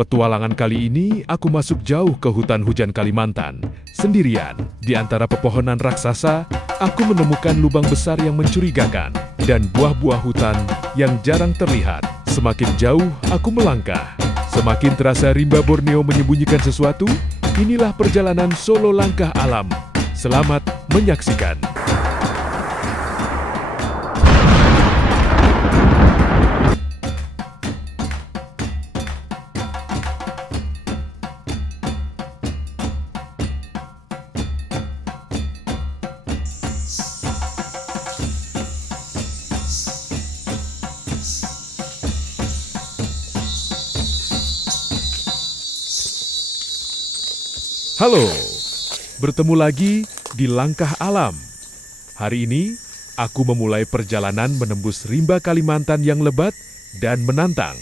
Petualangan kali ini, aku masuk jauh ke hutan hujan Kalimantan. Sendirian, di antara pepohonan raksasa, aku menemukan lubang besar yang mencurigakan dan buah-buah hutan yang jarang terlihat. Semakin jauh aku melangkah, semakin terasa rimba Borneo menyembunyikan sesuatu. Inilah perjalanan solo langkah alam. Selamat menyaksikan. Halo, bertemu lagi di Langkah Alam. Hari ini, aku memulai perjalanan menembus rimba Kalimantan yang lebat dan menantang.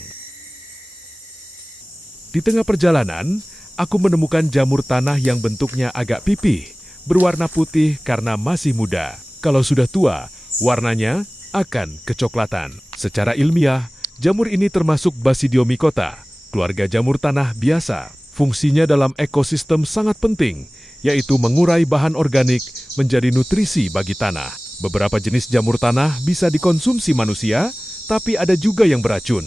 Di tengah perjalanan, aku menemukan jamur tanah yang bentuknya agak pipih, berwarna putih karena masih muda. Kalau sudah tua, warnanya akan kecoklatan. Secara ilmiah, jamur ini termasuk Basidiomycota, keluarga jamur tanah biasa. Fungsinya dalam ekosistem sangat penting, yaitu mengurai bahan organik menjadi nutrisi bagi tanah. Beberapa jenis jamur tanah bisa dikonsumsi manusia, tapi ada juga yang beracun.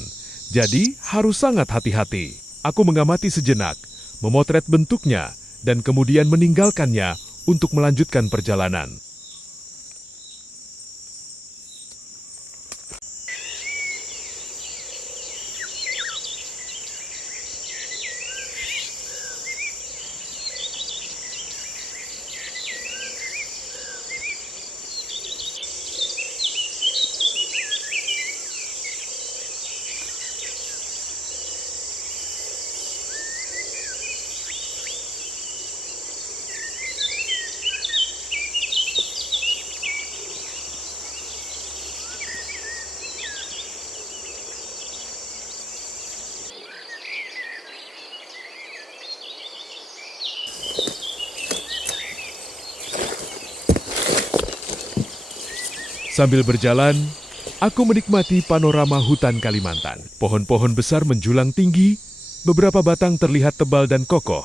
Jadi harus sangat hati-hati. Aku mengamati sejenak, memotret bentuknya, dan kemudian meninggalkannya untuk melanjutkan perjalanan. Sambil berjalan, aku menikmati panorama hutan Kalimantan. Pohon-pohon besar menjulang tinggi, beberapa batang terlihat tebal dan kokoh.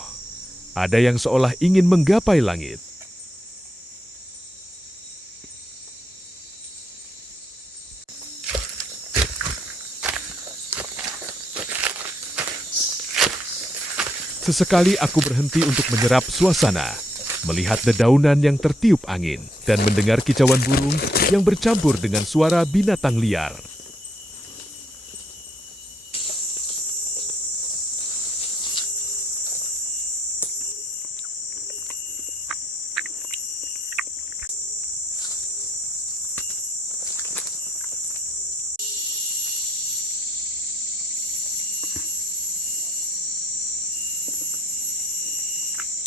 Ada yang seolah ingin menggapai langit. Sesekali aku berhenti untuk menyerap suasana, melihat dedaunan yang tertiup angin, dan mendengar kicauan burung yang bercampur dengan suara binatang liar.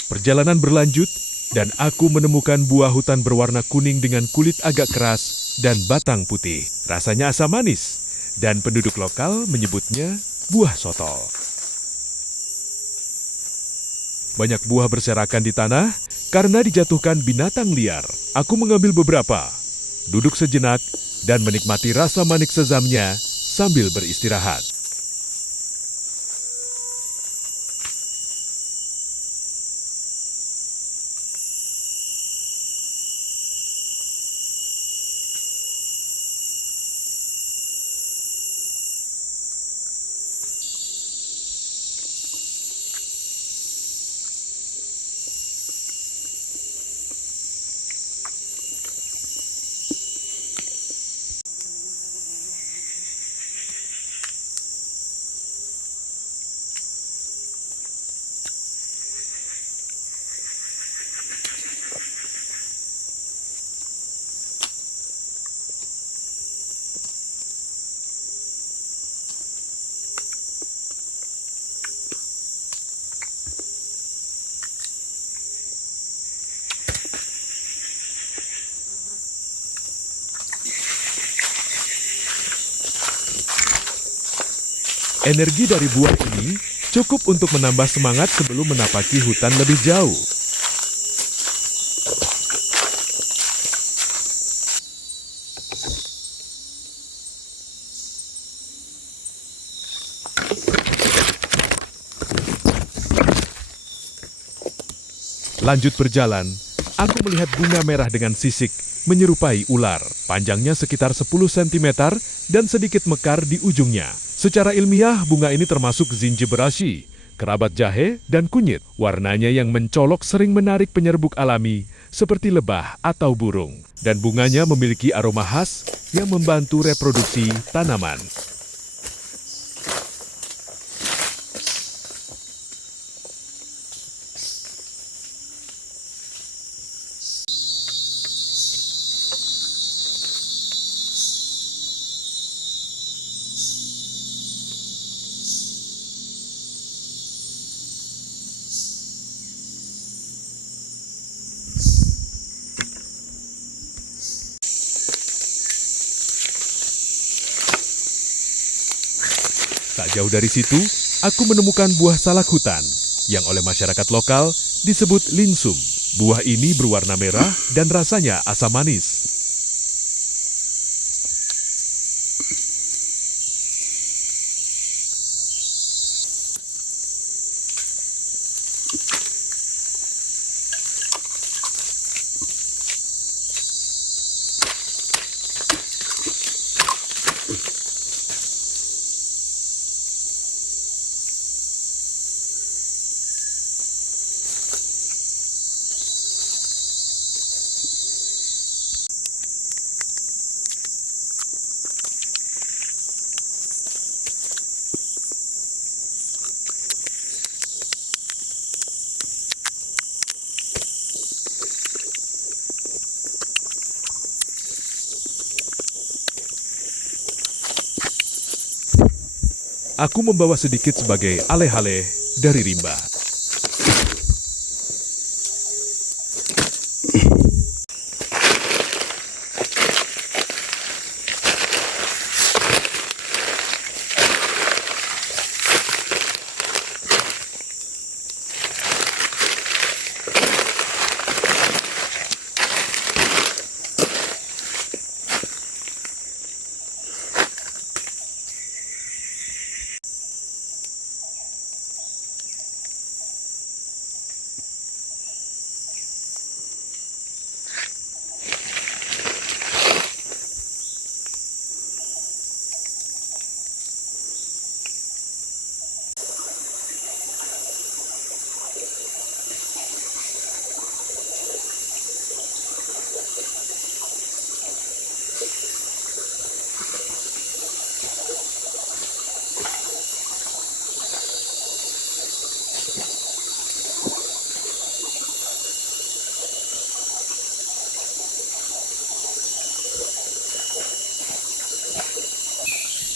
Perjalanan berlanjut, dan aku menemukan buah hutan berwarna kuning dengan kulit agak keras dan batang putih. Rasanya asam manis, dan penduduk lokal menyebutnya buah sotol. Banyak buah berserakan di tanah karena dijatuhkan binatang liar. Aku mengambil beberapa, duduk sejenak, dan menikmati rasa manis sezamnya sambil beristirahat. Energi dari buah ini cukup untuk menambah semangat sebelum menapaki hutan lebih jauh. Lanjut berjalan, aku melihat bunga merah dengan sisik menyerupai ular. Panjangnya sekitar 10 cm dan sedikit mekar di ujungnya. Secara ilmiah, bunga ini termasuk zingiberacea, kerabat jahe dan kunyit. Warnanya yang mencolok sering menarik penyerbuk alami seperti lebah atau burung. Dan bunganya memiliki aroma khas yang membantu reproduksi tanaman. Tak jauh dari situ, aku menemukan buah salak hutan yang oleh masyarakat lokal disebut linsum. Buah ini berwarna merah dan rasanya asam manis. Aku membawa sedikit sebagai aleh-aleh dari rimba.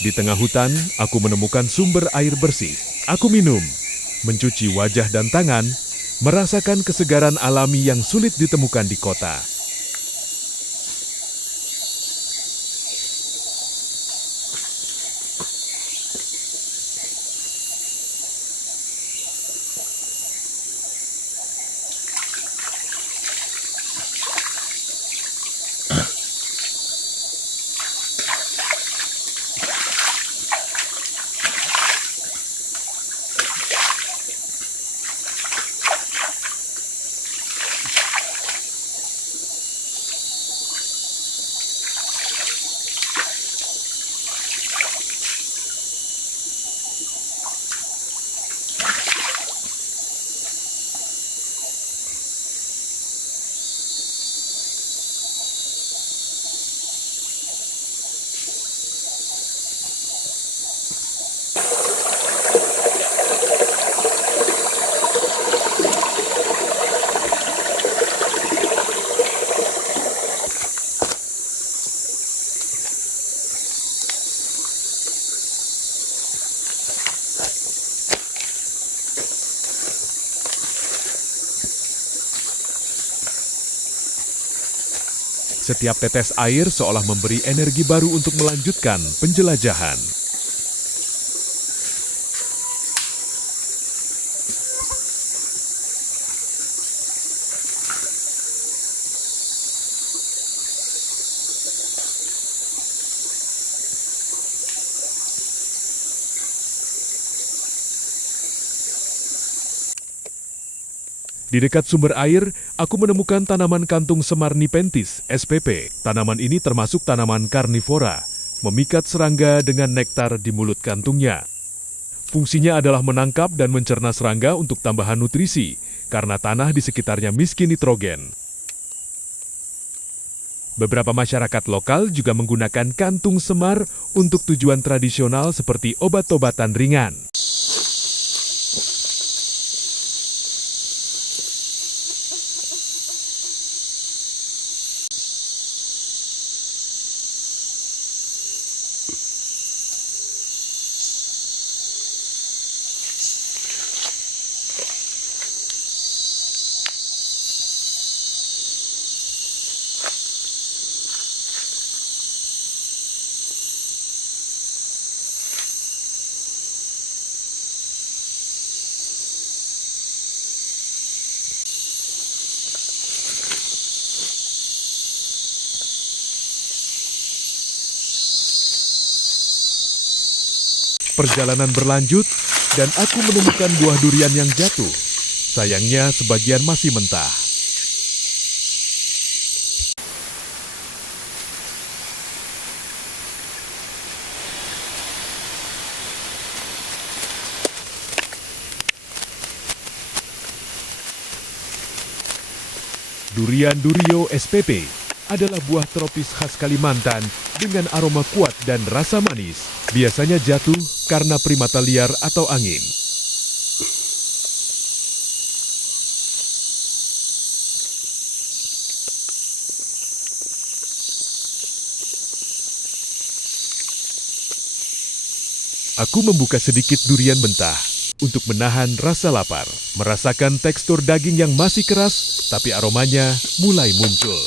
Di tengah hutan, aku menemukan sumber air bersih. Aku minum, mencuci wajah dan tangan, merasakan kesegaran alami yang sulit ditemukan di kota. Setiap tetes air seolah memberi energi baru untuk melanjutkan penjelajahan. Di dekat sumber air, aku menemukan tanaman kantung semar Nepenthes spp. Tanaman ini termasuk tanaman karnivora, memikat serangga dengan nektar di mulut kantungnya. Fungsinya adalah menangkap dan mencerna serangga untuk tambahan nutrisi, karena tanah di sekitarnya miskin nitrogen. Beberapa masyarakat lokal juga menggunakan kantung semar untuk tujuan tradisional seperti obat-obatan ringan. Perjalanan berlanjut, dan aku menemukan buah durian yang jatuh. Sayangnya, sebagian masih mentah. Durian Durio spp adalah buah tropis khas Kalimantan dengan aroma kuat dan rasa manis. Biasanya jatuh karena primata liar atau angin. Aku membuka sedikit durian mentah untuk menahan rasa lapar. Merasakan tekstur daging yang masih keras, tapi aromanya mulai muncul.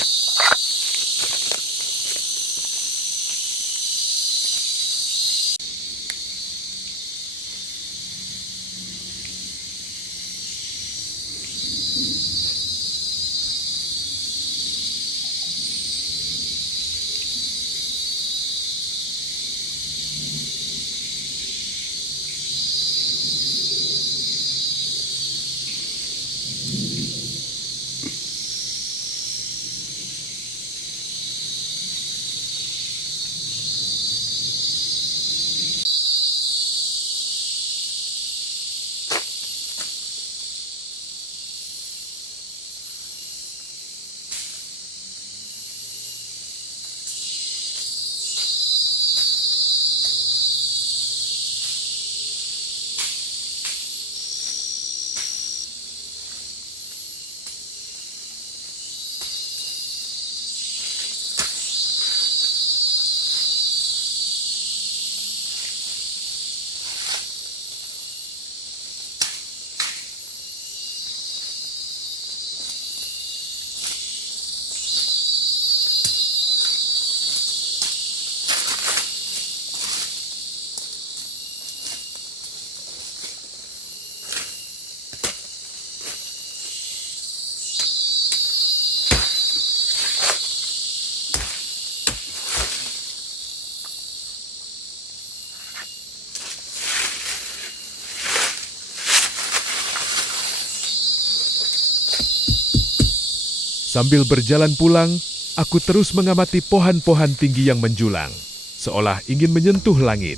Sambil berjalan pulang, aku terus mengamati pohon-pohon tinggi yang menjulang, seolah ingin menyentuh langit.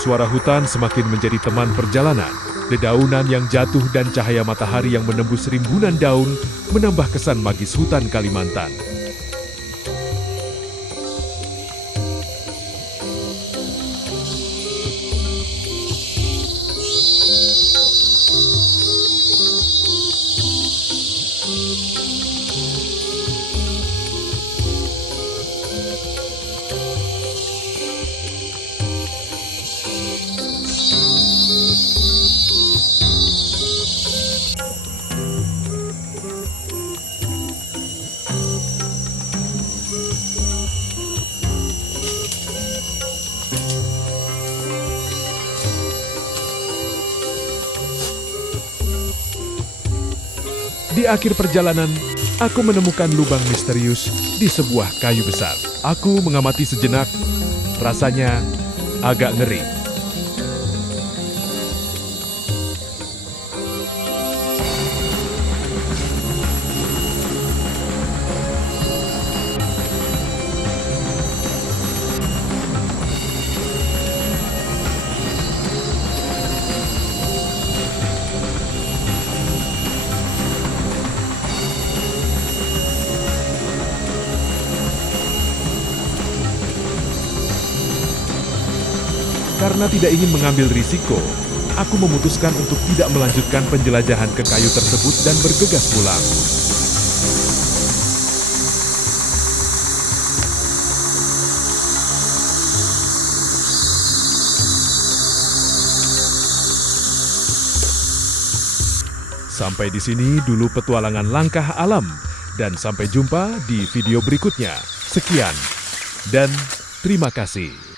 Suara hutan semakin menjadi teman perjalanan. Dedaunan yang jatuh dan cahaya matahari yang menembus rimbunan daun menambah kesan magis hutan Kalimantan. Di akhir perjalanan, aku menemukan lubang misterius di sebuah kayu besar. Aku mengamati sejenak, rasanya agak ngeri. Karena tidak ingin mengambil risiko, aku memutuskan untuk tidak melanjutkan penjelajahan ke kayu tersebut dan bergegas pulang. Sampai di sini dulu petualangan langkah alam, dan sampai jumpa di video berikutnya. Sekian, dan terima kasih.